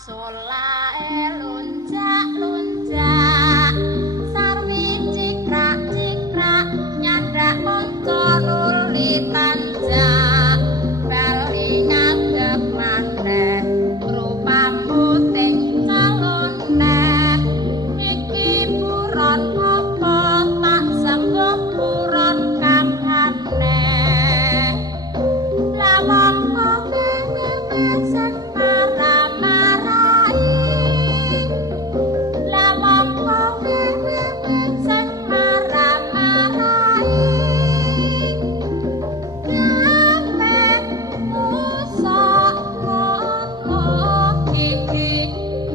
solae lunjak-lunjak sarwi cikrak-cikrak nyandak kanca nuli tanjak bali ngadeg maneh rupamu ting caloneh iki buron apa tak sanggup buron kang aneh lawang kowe sing marah-marahi lawang kowe sing marah-marahi sampe usah iki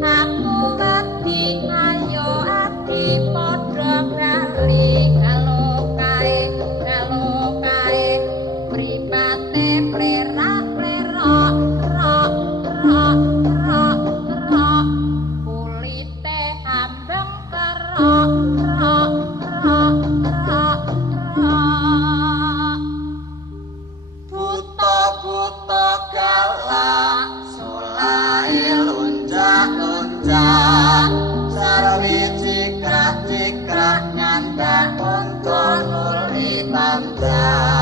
aku ngerti ayo ati padha bali kalau kae mripate plerak-plerok rok kulite ambeng kerok buta-buta galak solae lunjak-lunjak sarwi cikrak-cikrak nyandak kanca nuli tanjak